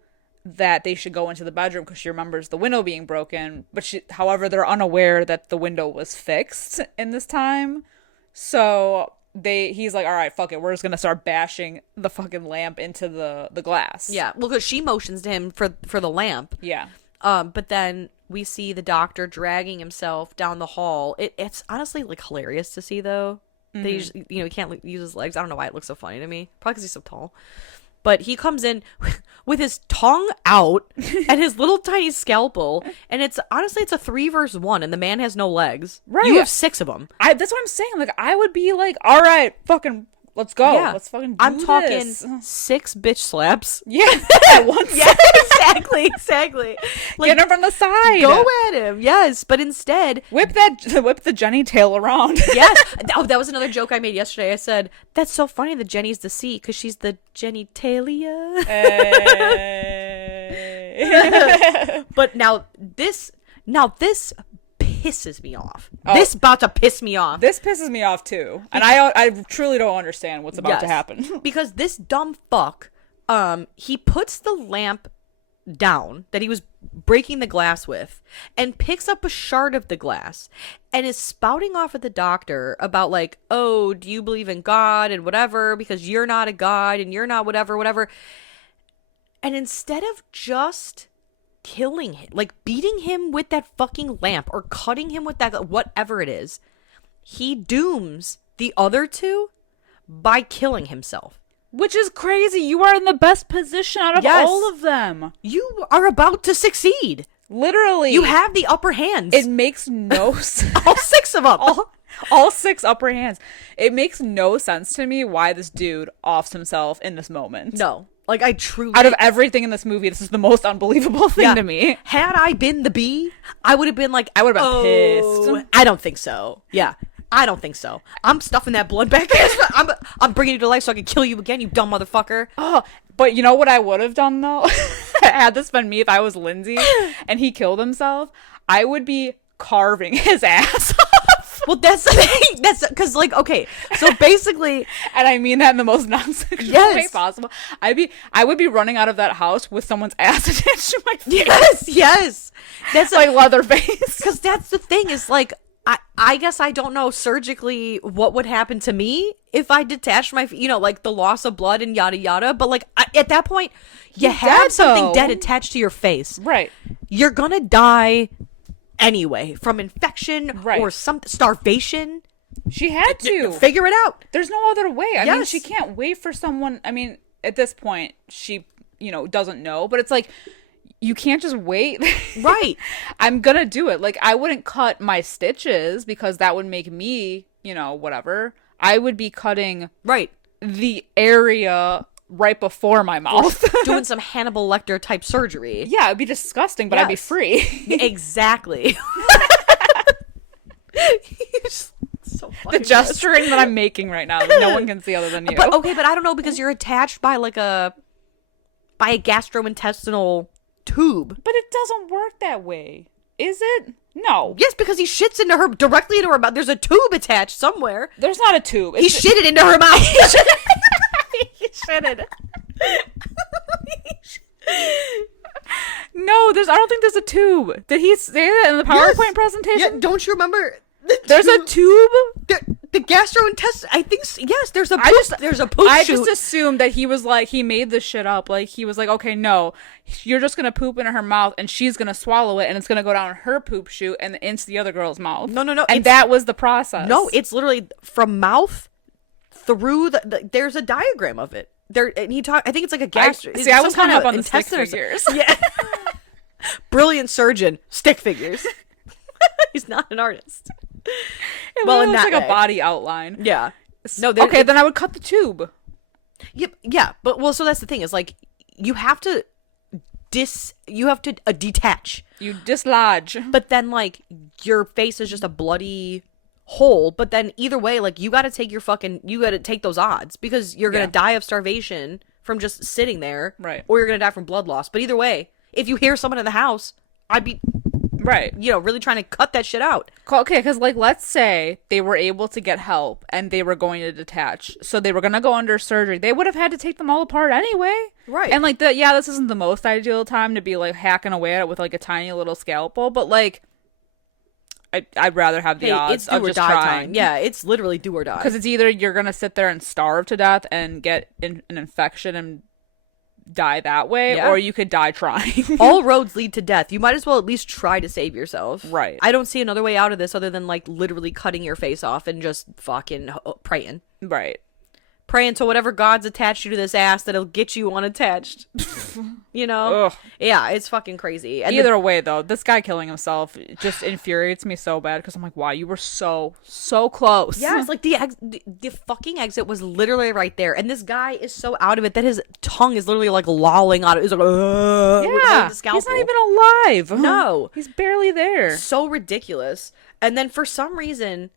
that they should go into the bedroom because she remembers the window being broken. But however, they're unaware that the window was fixed in this time. So he's like, all right, fuck it. We're just going to start bashing the fucking lamp into the glass. Yeah, well, because she motions to him for the lamp. Yeah. But then we see the doctor dragging himself down the hall. It's honestly like hilarious to see though. They he can't use his legs. I don't know why it looks so funny to me. Probably because he's so tall. But he comes in with his tongue out and his little tiny scalpel, and it's honestly it's a 3 versus 1, and the man has no legs. Right. You have 6 of them. That's what I'm saying. Like, I would be like, all right, fucking, let's go. Yeah. Let's fucking do I'm talking this. 6 bitch slaps. Yeah, at once. Yeah, exactly. Like, Get him from the side. go at him, yes. But instead, Whip the Jenny tail around. yes. Oh, that was another joke I made yesterday. I said, that's so funny that Jenny's the C because she's the genitalia. Hey. But now this pisses me off. This about to piss me off. This pisses me off too, and I truly don't understand what's about to happen. Because this dumb fuck, he puts the lamp down that he was breaking the glass with and picks up a shard of the glass and is spouting off at the doctor about like, oh, do you believe in God and whatever, because you're not a god and you're not whatever. And instead of just killing him, like beating him with that fucking lamp or cutting him with that whatever it is, he dooms the other 2 by killing himself. Which is crazy. You are in the best position out of all of them. You are about to succeed. Literally. You have the upper hands. It makes no sense. All 6 of them. All 6 upper hands. It makes no sense to me why this dude offs himself in this moment. No. Like, I truly... Out of everything in this movie, this is the most unbelievable thing to me. Had I been the bee, I would have been like... I would have been pissed. I don't think so. Yeah. I don't think so. I'm stuffing that blood back in. I'm bringing you to life so I can kill you again, you dumb motherfucker. Oh, but you know what I would have done, though? Had this been me, if I was Lindsay and he killed himself, I would be carving his ass off. Well, that's the thing. That's because, like, okay, so basically... And I mean that in the most non-sexual way possible. I would be running out of that house with someone's ass attached to my face. Yes. That's like Leatherface. Because that's the thing is, like, I guess I don't know surgically what would happen to me if I detached my, like the loss of blood and yada yada. But like at that point, you have something dead attached to your face. Right. You're gonna die anyway from infection or some starvation. She had to figure it out. There's no other way. I mean, she can't wait for someone. I mean, at this point, she, doesn't know. But it's like, you can't just wait. Right. I'm gonna do it. Like, I wouldn't cut my stitches because that would make me, whatever. I would be cutting the area right before my mouth. Doing some Hannibal Lecter type surgery. Yeah, it'd be disgusting, but I'd be free. Exactly. So the gesturing that I'm making right now that no one can see other than you. But okay, but I don't know because you're attached by a gastrointestinal tube. But it doesn't work that way. Is it? No. Yes, because he shits directly into her mouth. There's a tube attached somewhere. The's not a tube. He shitted into her mouth. He shitted. No, I don't think there's a tube. Did he say that in the PowerPoint presentation? Yeah, don't you remember? There's a tube? The gastrointestinal. I think yes. There's a poop. I chute. just assumed that he was like he made this shit up. Like he was like, okay, no, you're just gonna poop into her mouth and she's gonna swallow it and it's gonna go down her poop chute and into the other girl's mouth. No. And that was the process. No, it's literally from mouth through there's a diagram of it. There and I think it's like a gastro. I was hung up on the stick figures. Yeah. Brilliant surgeon. Stick figures. He's not an artist. Well, in that like a body outline. Yeah. No. Okay, then I would cut the tube. Yep. Yeah. But so that's the thing is like you have to detach. You dislodge. But then like your face is just a bloody hole. But then either way, like you got to take those odds because you're gonna die of starvation from just sitting there, right? Or you're gonna die from blood loss. But either way, if you hear someone in the house, I'd be. Right. Really trying to cut that shit out. Okay, because, like, let's say they were able to get help and they were going to detach. So they were going to go under surgery. They would have had to take them all apart anyway. Right. And, like, this isn't the most ideal time to be, like, hacking away at it with, like, a tiny little scalpel. But, like, I'd rather have the odds of just trying. Time. Yeah, it's literally do or die. Because it's either you're going to sit there and starve to death and get an infection and die that way, or you could die trying. All roads lead to death. You might as well at least try to save yourself. Right. I don't see another way out of this other than like literally cutting your face off and just fucking praying. Right. praying to whatever god's attached you to this ass that'll get you unattached. You know? Ugh. Yeah, it's fucking crazy. And Either way, though, this guy killing himself just infuriates me so bad because I'm like, wow, you were so close. yeah, it's like the fucking exit was literally right there, and this guy is so out of it that his tongue is literally like lolling out. It's like, Yeah, with the scalpel. he's not even alive. No, he's barely there. so ridiculous. And then for some reason,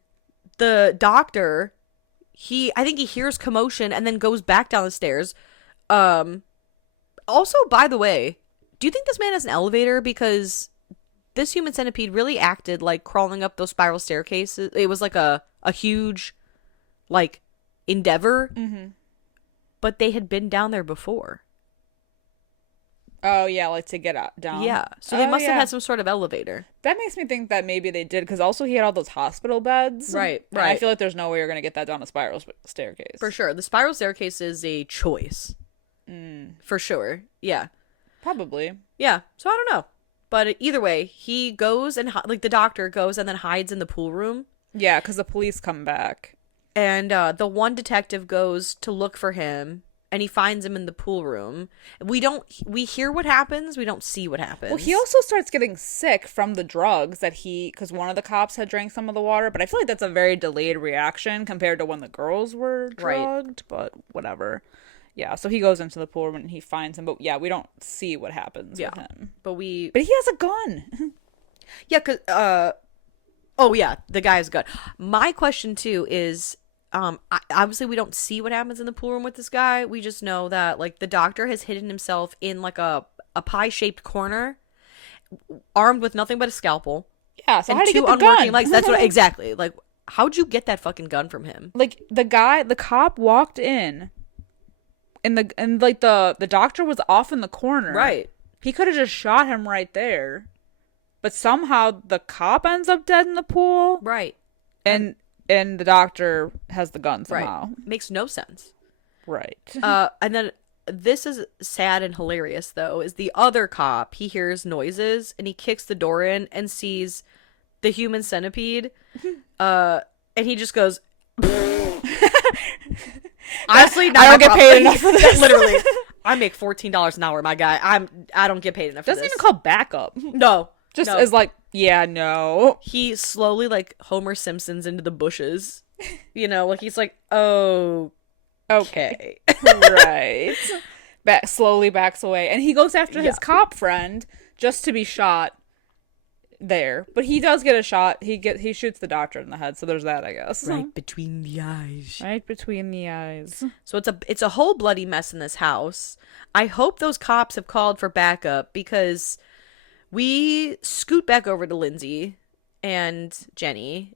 the doctor, I think he hears commotion and then goes back down the stairs. Also, by the way, do you think this man has an elevator? Because this human centipede really acted like crawling up those spiral staircases. It was like a huge, like, endeavor. Mm-hmm. But they had been down there before. Oh, yeah, like to get down. Yeah. So they must have had some sort of elevator. That makes me think that maybe they did, because also he had all those hospital beds. Right, and right. I feel like there's no way you're going to get that down a spiral staircase. For sure. The spiral staircase is a choice. For sure. Yeah. Probably. Yeah. So I don't know. But either way, he goes and, like, the doctor goes and then hides in the pool room. Yeah, because the police come back. And the one detective goes to look for him, and he finds him in the pool room. We hear what happens, we don't see what happens. Well, he also starts getting sick from the drugs because one of the cops had drank some of the water, but I feel like that's a very delayed reaction compared to when the girls were drugged, but whatever. Yeah, so he goes into the pool room and he finds him, but yeah, we don't see what happens with him. But he has a gun. Yeah, because, oh yeah, the guy's good. My question too is, obviously we don't see what happens in the pool room with this guy. We just know that, like, the doctor has hidden himself in, like, a pie-shaped corner, armed with nothing but a scalpel. Yeah, so and how'd he get the unworking gun? legs. That's what, exactly. Like, how'd you get that fucking gun from him? Like, the cop walked in, and the doctor was off in the corner. Right. He could have just shot him right there. But somehow the cop ends up dead in the pool. Right. And the doctor has the gun somehow. Right. Makes no sense. Right. And then this is sad and hilarious, though, is the other cop, he hears noises and he kicks the door in and sees the human centipede. And he just goes, honestly, I don't get paid enough for this. Literally. I make $14 an hour, my guy. I don't get paid enough for this. Doesn't even call backup. No. Just no. is like, yeah, no. He slowly, like, Homer Simpsons into the bushes. You know, like, he's like, oh, okay. Right. Slowly backs away. And he goes after his cop friend just to be shot there. But he does get a shot. He shoots the doctor in the head, so there's that, I guess. Right between the eyes. Right between the eyes. So it's a whole bloody mess in this house. I hope those cops have called for backup, because we scoot back over to Lindsay and Jenny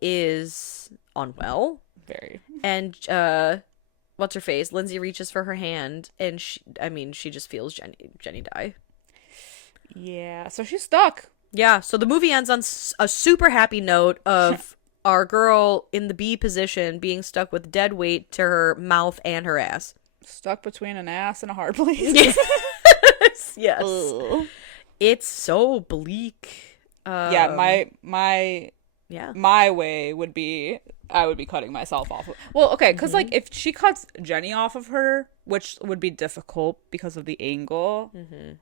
is unwell. Very. And what's her face? Lindsay reaches for her hand, and she just feels Jenny die. Yeah, so she's stuck. Yeah, so the movie ends on a super happy note of our girl in the B position being stuck with dead weight to her mouth and her ass. Stuck between an ass and a hard place. Yes. Ugh. It's so bleak. Yeah, my way would be, I would be cutting myself off. Well, okay, because like if she cuts Jenny off of her, which would be difficult because of the angle,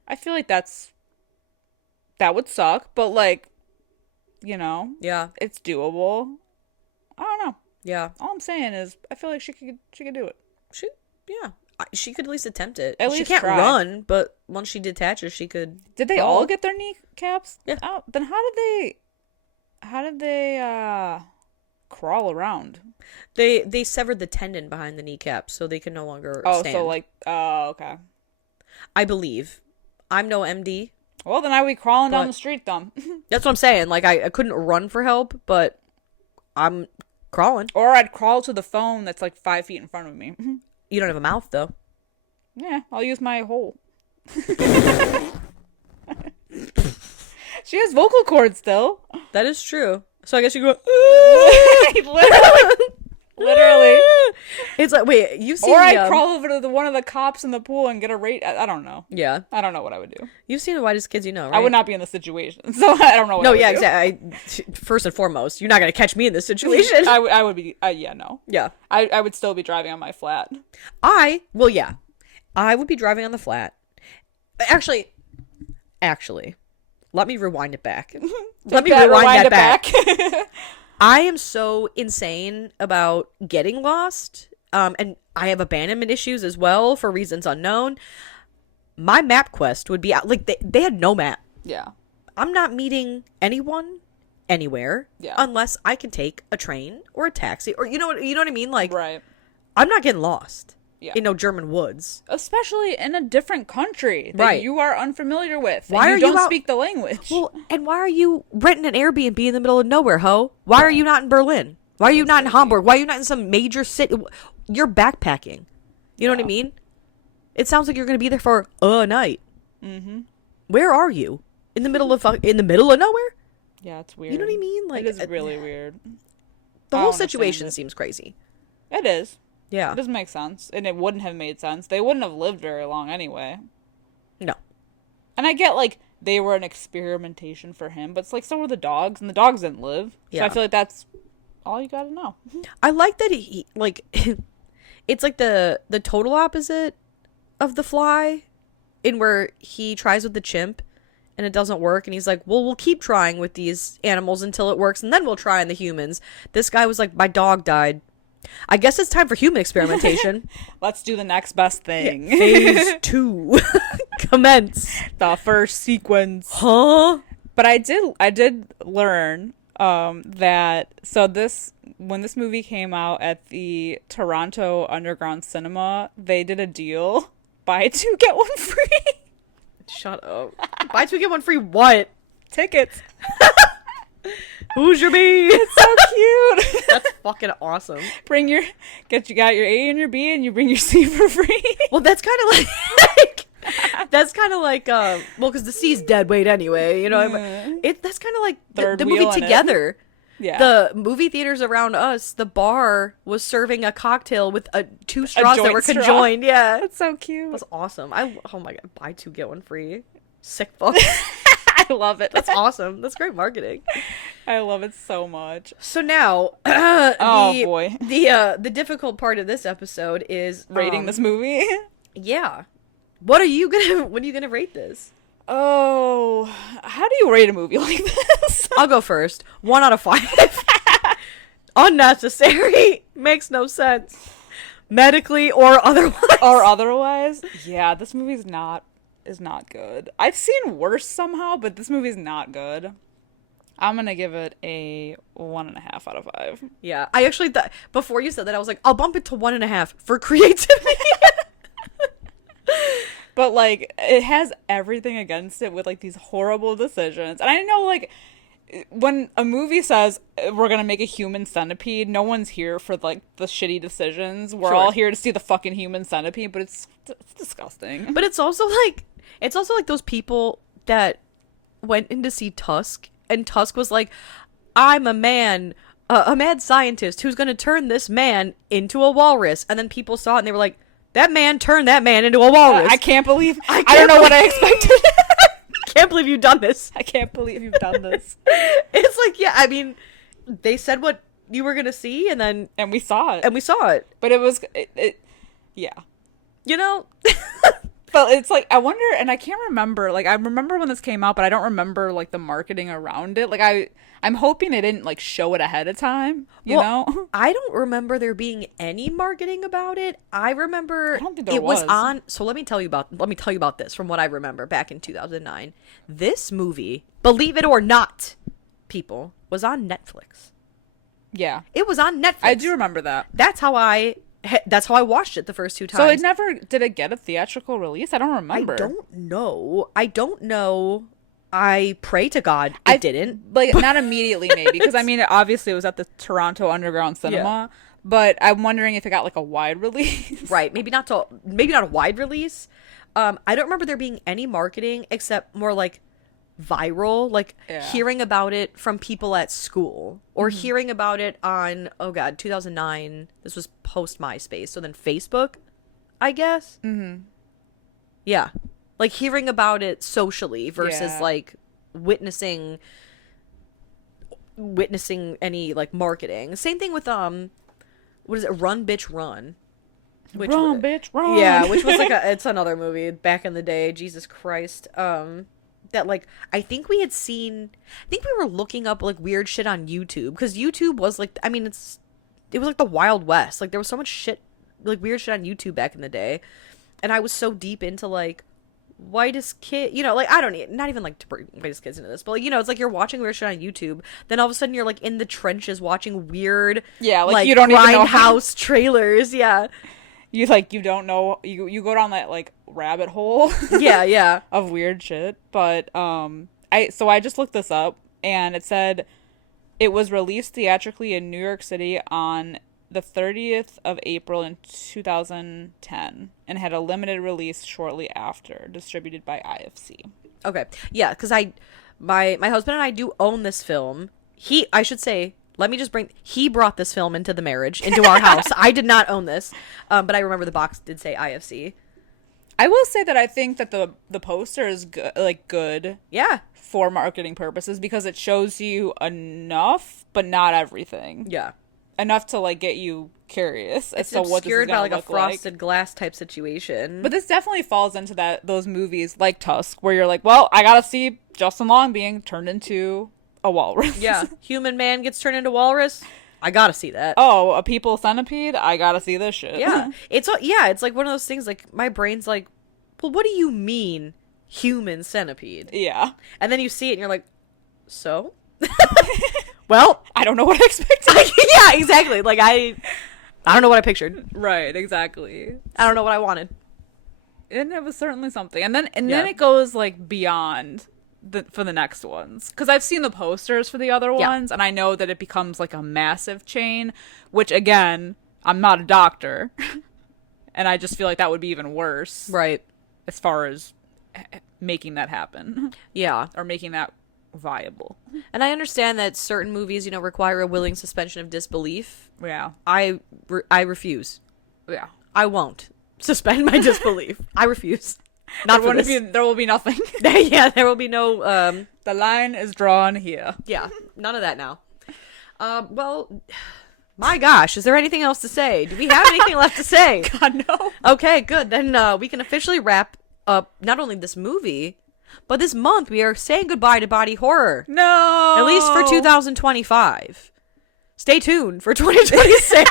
I feel like that would suck. But like, you know, yeah, it's doable. I don't know. Yeah, all I'm saying is I feel like she could do it. She could at least attempt it. At she least can't try. run, but once she detaches, she could. Did they all get their kneecaps? Yeah. Oh, then how did they crawl around? They severed the tendon behind the kneecap, so they can no longer stand. So like, okay. I believe. I'm no MD. Well, then I would be crawling down the street, then. That's what I'm saying. Like, I couldn't run for help, but I'm crawling. Or I'd crawl to the phone that's like 5 feet in front of me. You don't have a mouth, though. Yeah, I'll use my hole. She has vocal cords still. That is true. So I guess you go. Literally. It's like, wait, you've seen Or I'd crawl over to one of the cops in the pool and get a rate. I don't know. Yeah. I don't know what I would do. You've seen The Whitest Kids You Know, right? I would not be in the situation, so I don't know what I would do. Exactly. First and foremost, you're not going to catch me in this situation. I would be, no. Yeah. I would still be driving on my flat. I would be driving on the flat. Actually, let me rewind it back. Let me rewind that back. I am so insane about getting lost. And I have abandonment issues as well for reasons unknown. My map quest would be out. Like, they had no map. Yeah. I'm not meeting anyone anywhere unless I can take a train or a taxi or you know what I mean? Like, right. I'm not getting lost in no German woods. Especially in a different country that you are unfamiliar with. Why and you don't speak the language. Well, and why are you renting an Airbnb in the middle of nowhere, ho? Why are you not in Berlin? Why are you not in Hamburg? Why are you not in some major city? You're backpacking. You know what I mean? It sounds like you're going to be there for a night. Mm-hmm. Where are you? In the middle of nowhere? Yeah, it's weird. You know what I mean? Like, it is really weird. The whole situation seems crazy. It is. Yeah. It doesn't make sense. And it wouldn't have made sense. They wouldn't have lived very long anyway. No. And I get, like, they were an experimentation for him, but it's like, so were the dogs, and the dogs didn't live. So I feel like that's all you gotta know. I like that he like, it's like the total opposite of The Fly, in where he tries with the chimp, and it doesn't work, and he's like, well, we'll keep trying with these animals until it works, and then we'll try on the humans. This guy was like, my dog died. I guess it's time for human experimentation. Let's do the next best thing. Yeah. Phase 2. Commence. The first sequence. Huh? But I did learn that when this movie came out at the Toronto Underground Cinema, they did a deal. Buy 2 get 1 free. Shut up. Buy 2 get 1 free what? Tickets. Who's your bee? It's so cute. That's fucking awesome. You got your A and your B, and you bring your C for free. Well, that's kind of like well, because the C's dead weight anyway, you know. That's kind of like the movie Together. Yeah. The movie theaters around us, the bar was serving a cocktail with 2 straws that were conjoined. Yeah, that's so cute. That's awesome. Oh my god, buy 2 get 1 free. Sick fuck. I love it. That's awesome. That's great marketing. I love it so much. So now, oh boy, the difficult part of this episode is rating this movie. Yeah, what are you gonna rate this? Oh, how do you rate a movie like this? I'll go first. 1 out of 5. Unnecessary. Makes no sense. Medically or otherwise. Yeah, this movie is not good. I've seen worse somehow, but this movie's not good. I'm gonna give it a 1.5 out of 5. Yeah, I actually thought before you said that, I was like, I'll bump it to 1.5 for creativity. But like, it has everything against it with like these horrible decisions. And I know, like, when a movie says we're gonna make a Human Centipede, no one's here for like the shitty decisions. We're all here to see the fucking Human Centipede, but it's disgusting. But it's also like those people that went in to see Tusk, and Tusk was like, I'm a man, a mad scientist who's gonna turn this man into a walrus, and then people saw it and they were like, that man turned that man into a walrus. I don't know what I expected. Can't believe you've done this. I can't believe you've done this. It's like, yeah, I mean, they said what you were gonna see, and we saw it. But it was, yeah. You know? But it's like, I wonder, and I can't remember, like, I remember when this came out, but I don't remember, like, the marketing around it. Like, I'm hoping they didn't, like, show it ahead of time, you know? I don't remember there being any marketing about it. I remember I don't think there it was on, so let me tell you about this from what I remember back in 2009. This movie, believe it or not, people, was on Netflix. Yeah. It was on Netflix. I do remember that. That's how I watched it the first 2 times. So did it get a theatrical release? I don't remember. I don't know. I pray to God it didn't. Like, not immediately, maybe. Because, I mean, obviously it was at the Toronto Underground Cinema. Yeah. But I'm wondering if it got, like, a wide release. Right. Maybe not a wide release. I don't remember there being any marketing except more like viral, like Yeah. hearing about it from people at school or hearing about it on, oh god, 2009. This was post MySpace, so then Facebook, I guess. Yeah, like hearing about it socially versus Yeah. like witnessing any like marketing. Same thing with what is it, Run Bitch Run, which Run, bitch, run. yeah, which was like it's another movie back in the day, Jesus Christ, that like I think we were looking up like weird shit on YouTube, because YouTube was like, I mean, it was like the Wild West. Like there was so much shit, like weird shit on YouTube back in the day, and I was so deep into like whitest kid, you know, like I don't need, not even like to bring whitest kids into this, but like, you know, it's like you're watching weird shit on YouTube, then all of a sudden you're like in the trenches watching weird, Yeah, like you don't even know Grindhouse trailers. Yeah, you don't know, you go down that like rabbit hole yeah. of weird shit. But I just looked this up, and it said it was released theatrically in New York City on the 30th of April in 2010 and had a limited release shortly after, distributed by IFC. Okay, yeah, because my husband and I do own this film. I should say, let me just he brought this film into the marriage, into our house. I did not own this, but I remember the box did say IFC. I will say that I think that the poster is good Yeah, for marketing purposes, because it shows you enough, but not everything. yeah. Enough to like get you curious as It's to what this is obscured by gonna like a look like. frosted glass type situation. But this definitely falls into those movies like Tusk, where you're like, well, I gotta see Justin Long being turned into a walrus. yeah, human man gets turned into walrus. I gotta see that. Oh, a people centipede? I gotta see this shit. Yeah, it's like one of those things. Like my brain's like, well, what do you mean, human centipede? Yeah. And then you see it, and you're like, so. Well, I don't know what I expected. yeah, exactly. Like I don't know what I pictured. Right, exactly. I don't know what I wanted. And it was certainly something. And then Yeah. it goes like beyond for the next ones, because I've seen the posters for the other ones, and I know that it becomes like a massive chain, which again, I'm not a doctor, and I just feel like that would be even worse, Right. as far as making that happen Yeah. or making that viable. And I understand that certain movies, you know, require a willing suspension of disbelief. Yeah. I refuse. Yeah. I won't suspend my disbelief. I refuse. Not for this. There will be nothing. Yeah, there will be no The line is drawn here. yeah, none of that now. Well, my gosh, is there anything else to say? Do we have anything left to say? God, no. Okay, good. Then we can officially wrap up not only this movie, but this month we are saying goodbye to body horror. No. At least for 2025. Stay tuned for 2026.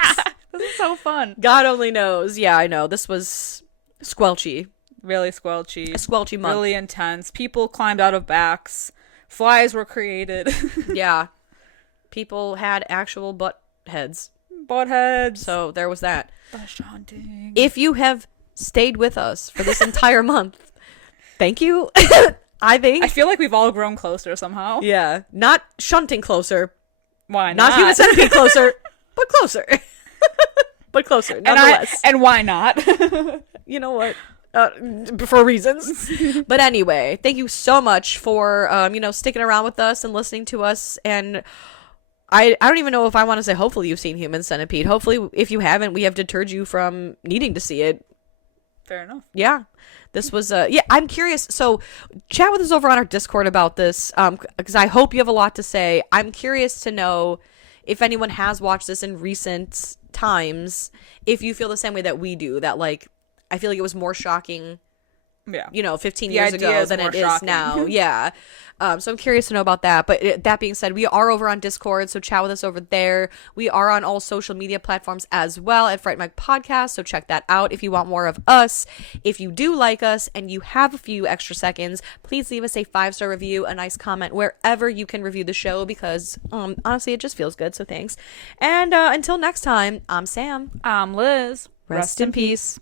This is so fun. God only knows. Yeah, I know. This was squelchy. Really squelchy. A squelchy month. Really intense. People climbed out of backs. Flies were created. Yeah. People had actual butt heads. Butt heads. So there was that. Bush hunting. If you have stayed with us for this entire month, thank you. I think. I feel like we've all grown closer somehow. Yeah. Not shunting closer. Why not? Not Human Centipede closer, but closer. But closer, nonetheless. And why not? You know what? For reasons. But anyway, thank you so much for sticking around with us and listening to us. And I don't even know if I want to say hopefully you've seen Human Centipede. Hopefully, if you haven't, we have deterred you from needing to see it. Fair enough. Yeah. This was I'm curious. So chat with us over on our Discord about this, because I hope you have a lot to say. I'm curious to know if anyone has watched this in recent times, if you feel the same way that we do, that like I feel like it was more shocking, Yeah. 15 The years idea ago is than more it is shocking. now. Yeah. So I'm curious to know about that. But that being said, we are over on Discord, so chat with us over there. We are on all social media platforms as well at Fright Mic Podcast, so check that out if you want more of us. If you do like us and you have a few extra seconds, please leave us a 5-star review, a nice comment wherever you can review the show, because honestly, it just feels good, so thanks. And until next time, I'm Sam. I'm Liz. Rest in peace.